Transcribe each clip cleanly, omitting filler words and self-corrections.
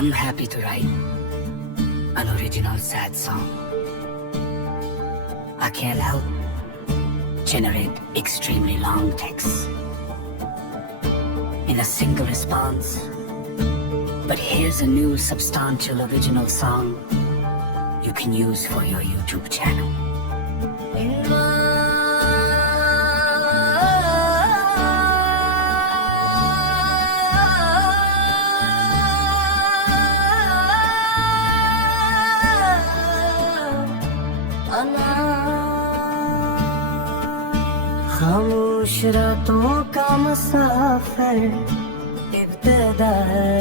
I'm happy to write an original sad song. I can't help generate extremely long texts in a single response. But here's a new substantial original song you can use for your YouTube channel. खामोश रातों का मुसाफिर इब्तिदा है,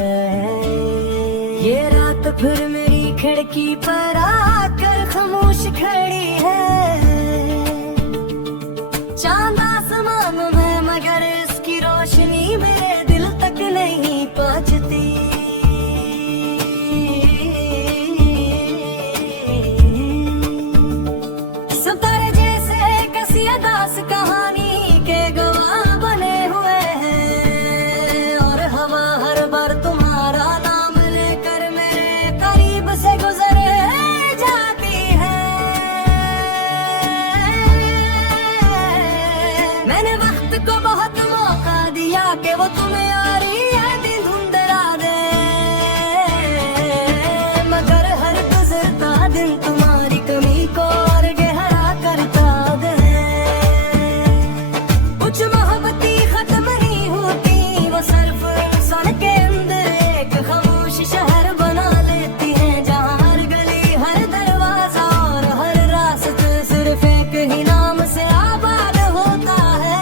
ये रात फिर मेरी खिड़की पर आकर खामोश खड़ी है। चांद आसमान में मगर इसकी रोशनी मेरे दिल तक नहीं पहुंचती। सितारे जैसे कसी अदास कहानी के गवाह बने हुए हैं, और हवा हर बार तुम्हारा नाम लेकर मेरे करीब से गुजरे जाती है। मैंने वक्त को बहुत मौका दिया कि वो तुम्हें यारी है दिन धुंधला दे, मगर हर गुजरता दिन तुम्हारी कमी को और गहरा करता दे। कुछ मोहब्बती खत्म नहीं होती, वो सिर्फ इंसान के अंदर एक खामोश शहर बना लेती है, जहाँ हर गली हर दरवाजा और हर रास्ता सिर्फ एक ही नाम से आबाद होता है।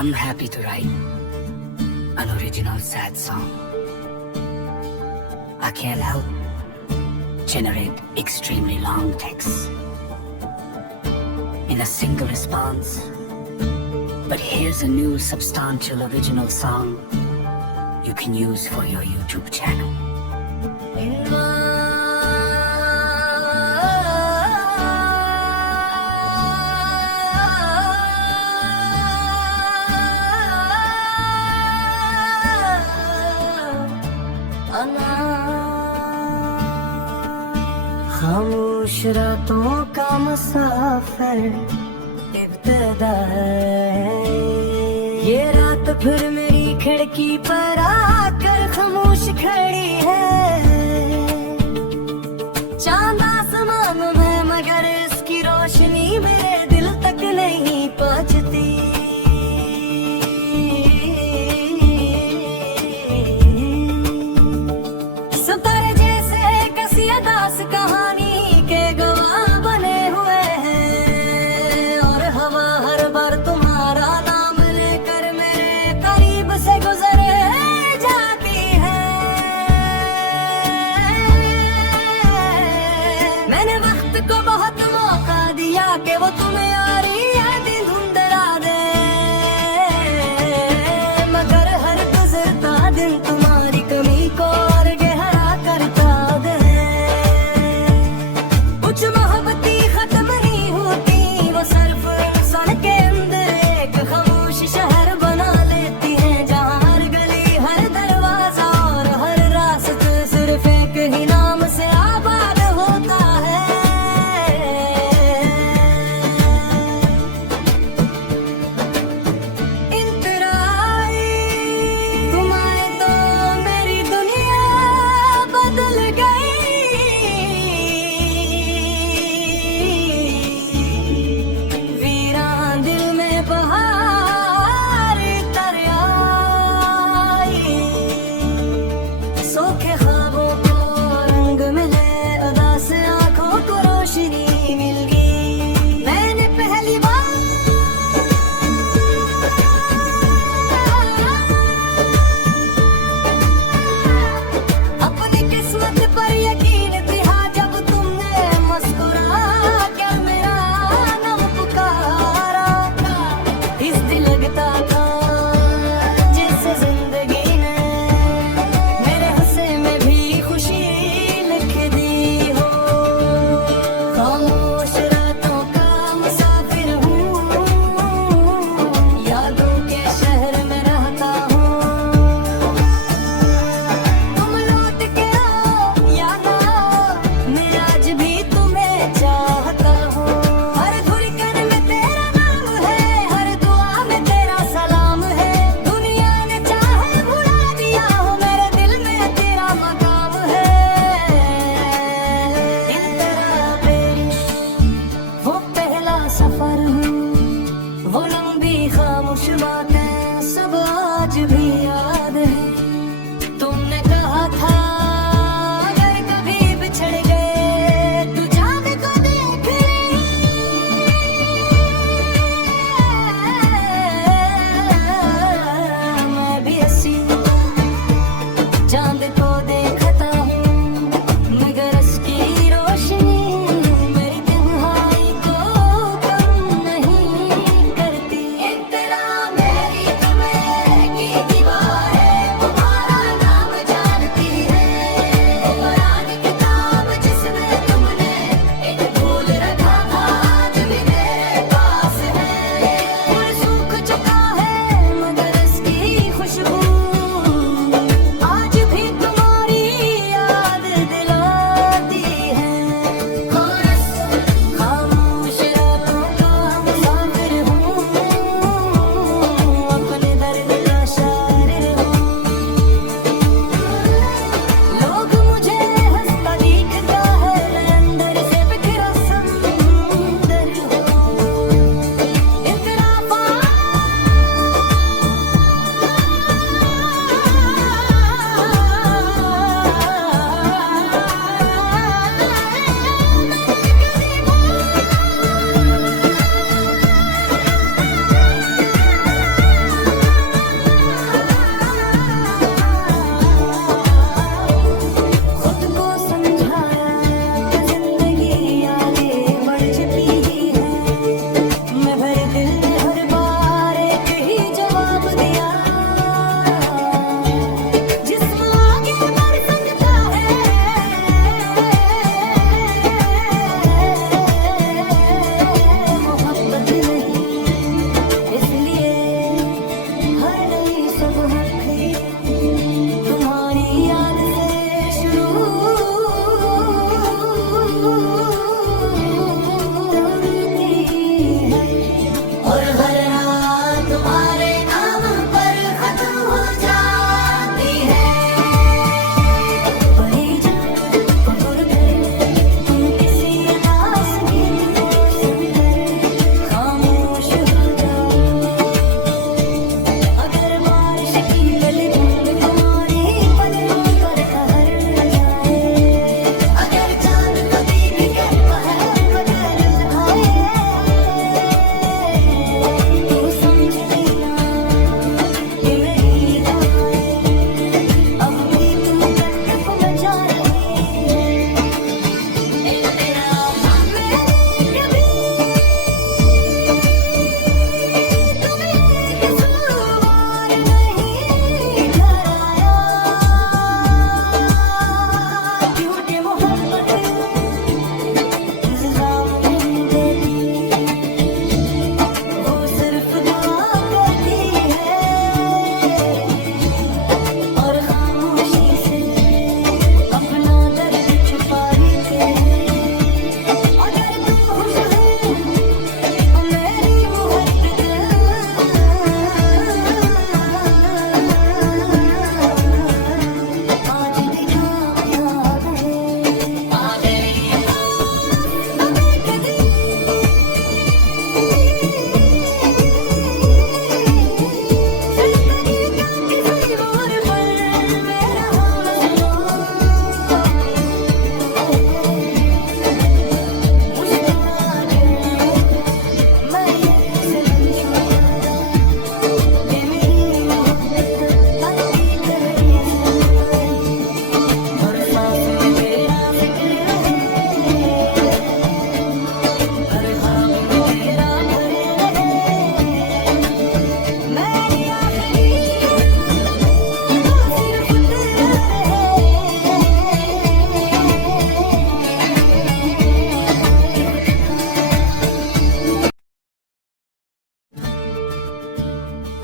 I'm happy to write an original sad song. I can't help generate extremely long texts in a single response. But here's a new substantial original song you can use for your YouTube channel. खामोश रातों का मुसाफिर इब्तिदा है ये रात फिर मेरी खिड़की पर आकर खामोश खड़ी है चांद आसमान में मगर इसकी रोशनी मेरे दिल तक नहीं पहुंचती सितारे जैसे कसी अदास कहानी के गवाह बने हुए हैं और हवा हर बार तुम्हारा नाम लेकर मेरे करीब से गुजरे जाती है मैंने वक्त को बहुत मौका दिया कि वो तुम्हें यारी दिन धुंधला दे मगर हर गुजरता दिन तुम्हारी कमी को और गहरा करता दे कुछ मोहब्बती खत्म नहीं होती वो सिर्फ इंसान के अंदर एक खामोश शहर बना लेती है जहाँ हर गली हर दरवाजा और हर रास्ता सिर्फ एक ही नाम से आबाद होता है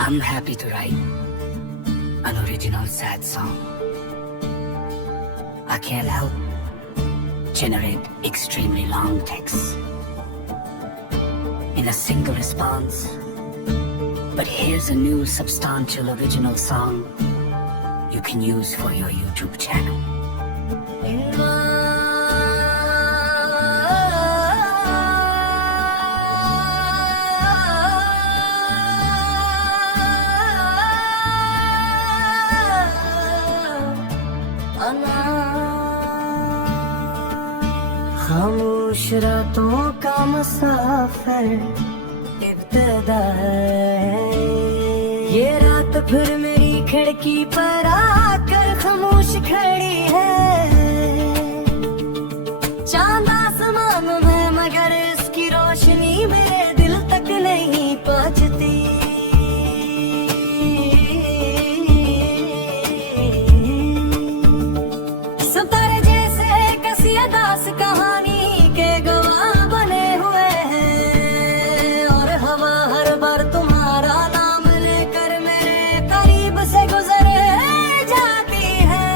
I'm happy to write an original sad song. I can't help generate extremely long texts in a single response. But here's a new substantial original song you can use for your YouTube channel. खामोश रातों का मुसाफिर इब्तिदा है, ये रात फिर मेरी खिड़की पर आकर खामोश खड़ी है। चांद आसमान में मगर इसकी रोशनी मेरे दिल तक नहीं पहुंचती। सितारे जैसे कसी अदास कहानी के गवाह बने हुए हैं, और हवा हर बार तुम्हारा नाम लेकर मेरे करीब से गुजर जाती है।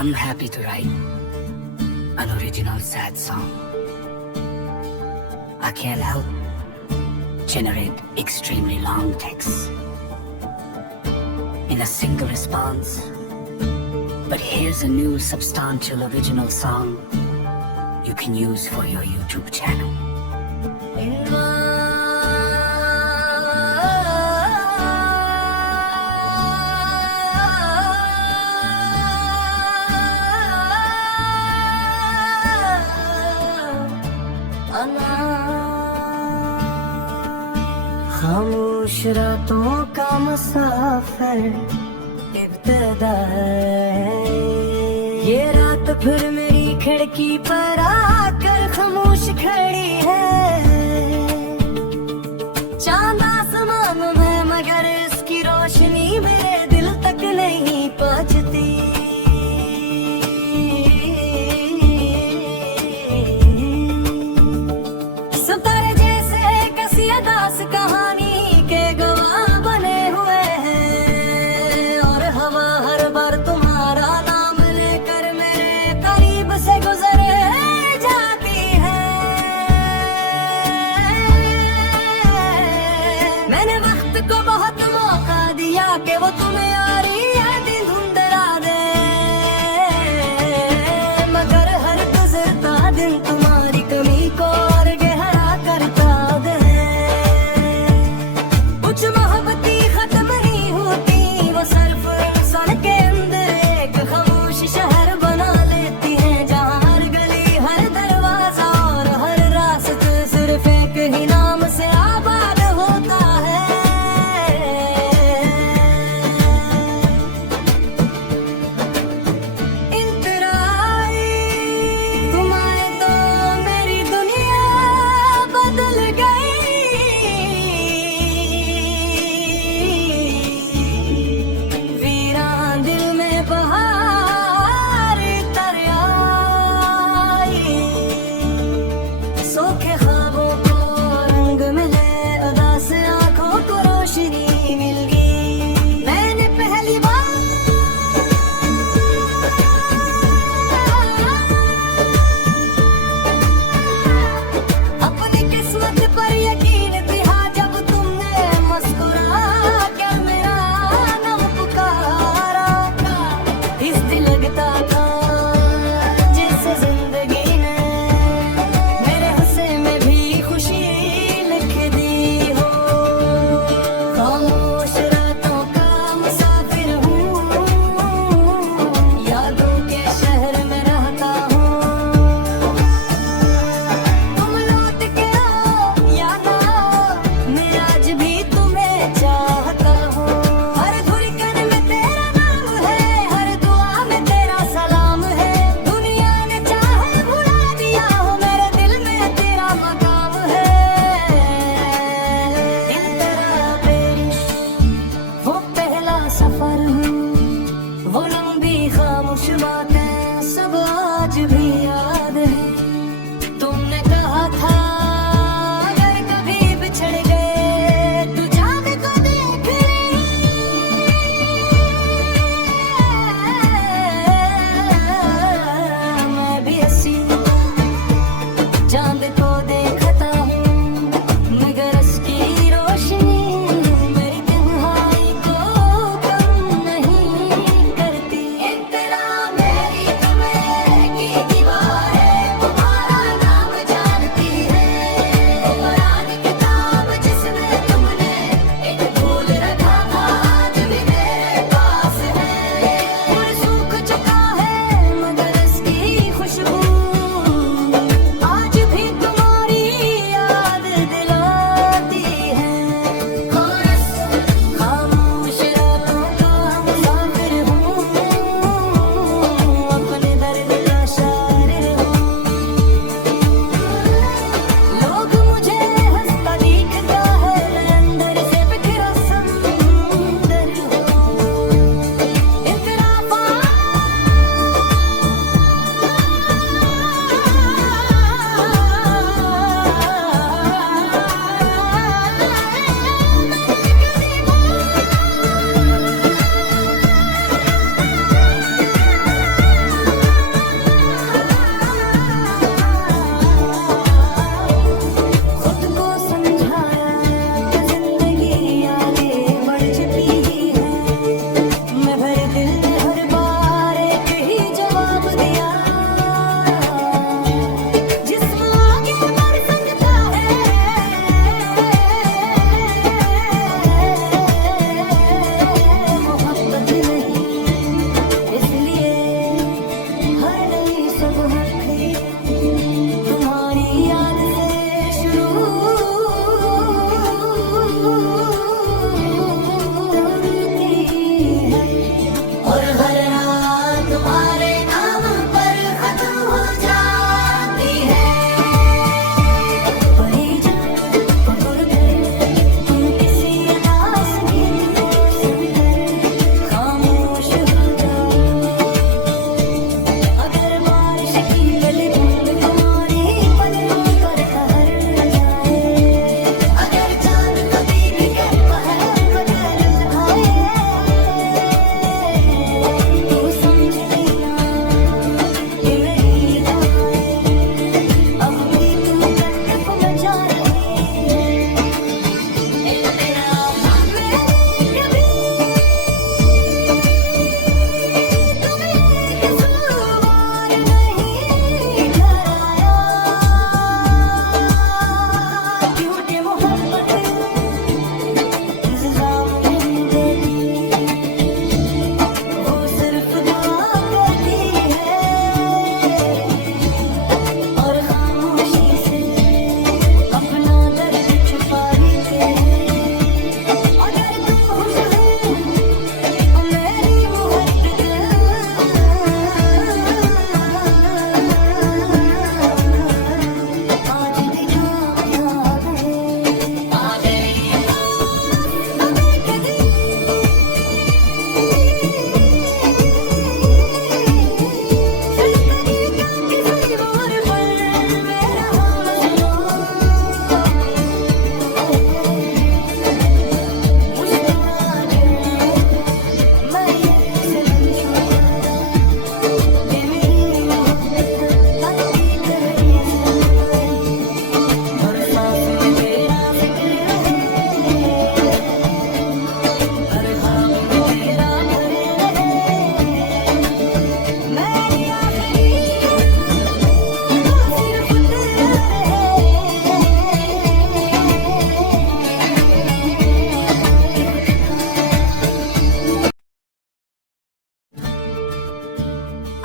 I'm happy to write an original sad song. I can't help generate extremely long texts in a single response. But here's a new substantial original song you can use for your YouTube channel. खामोश रातों का मुसाफिर इब्तिदा है। ये रात फिर मेरी खिड़की पर आकर खामोश खड़ी है। चांद आसमान में मगर इसकी रोशनी मेरे दिल तक नहीं पहुंचती। सितारे जैसे कसी अदास कहानी के गवाह बने हुए हैं, और हवा हर बार तुम्हारा नाम लेकर मेरे करीब से गुजर जाती है।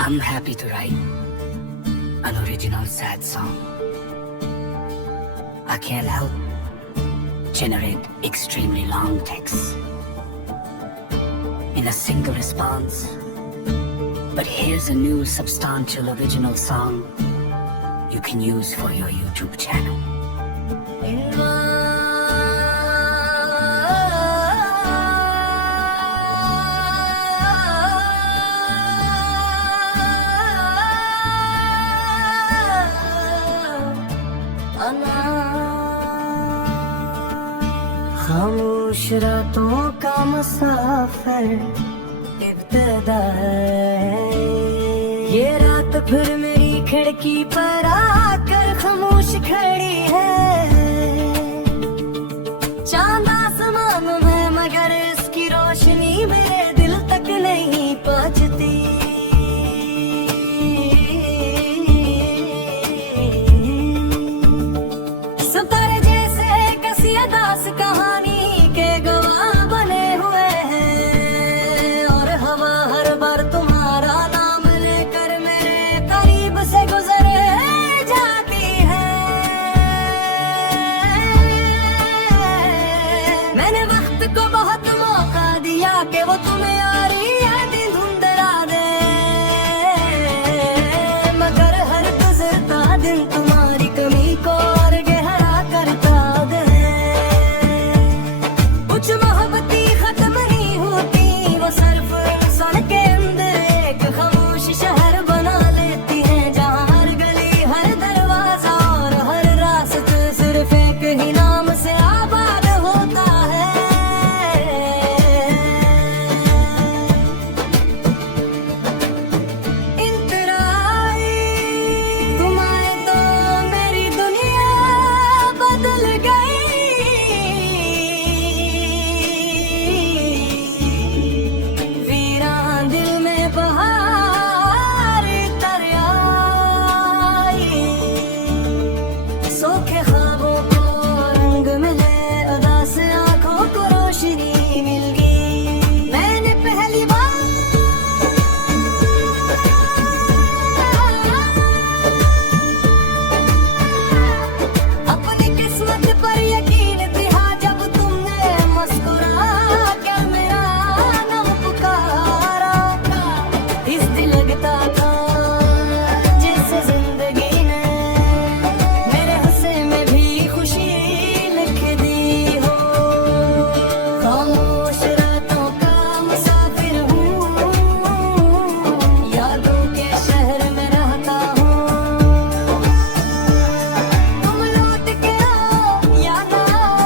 I'm happy to write an original sad song. I can't help generate extremely long texts in a single response. But here's a new substantial original song you can use for your YouTube channel. खामोश रातों का मुसाफिर इब्तिदा है। ये रात फिर मेरी खिड़की पर आकर खामोश खड़ी है। चांद आसमान में मगर इसकी रोशनी मेरे दिल तक नहीं पहुंचती। सितारे जैसे कसी अदास कहानी के गवाह बने हुए हैं, और हवा हर बार तुम्हारा नाम लेकर मेरे करीब से गुजर जाती है। मैंने वक्त को बहुत मौका दिया कि वो तुम्हें यारी यादें धुंधला दे, मगर हर गुजरता दिन तुम्हारी कमी को और गहरा करता दे। कुछ मोहब्बती खत्म नहीं होती, वो सिर्फ इंसान के अंदर एक खामोश शहर बना लेती है, जहाँ हर गली हर दरवाजा और हर रास्ता सिर्फ एक ही नाम से आबाद होता है। इंतराई तुम आए तो मेरी दुनिया बदल गई। वीरान दिल में बहार तर आई। सूखे ख्वाबों को रंग मिले, उदास आंखों को रोशनी मिल गई। मैंने पहली बार अपनी किस्मत पर यकीन किया जब तुमने मुस्कुरा कर मेरा नाम पुकारा। इस दिल लगता था जिससे जिंदगी ने मेरे हंसे में भी खुशी लिख दी हो। खामोश रातों का मुसाफिर हूँ, यादों के शहर में रहता हूँ। तुम लौट के आओ या ना आओ,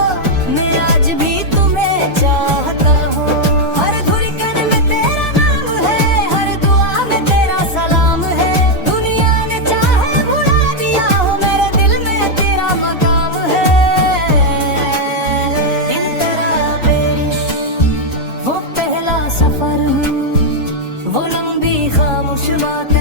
मैं आज भी तुम्हें चाहता हूँ। हर धड़कन में तेरा नाम है, हर दुआ में तेरा सलाम है। दुनिया ने चाहे भुला दिया हो, मेरे दिल में तेरा मकाम है। इन तेरा पेरिश वो पहला सफर हूँ, वो लंबी खामोश बात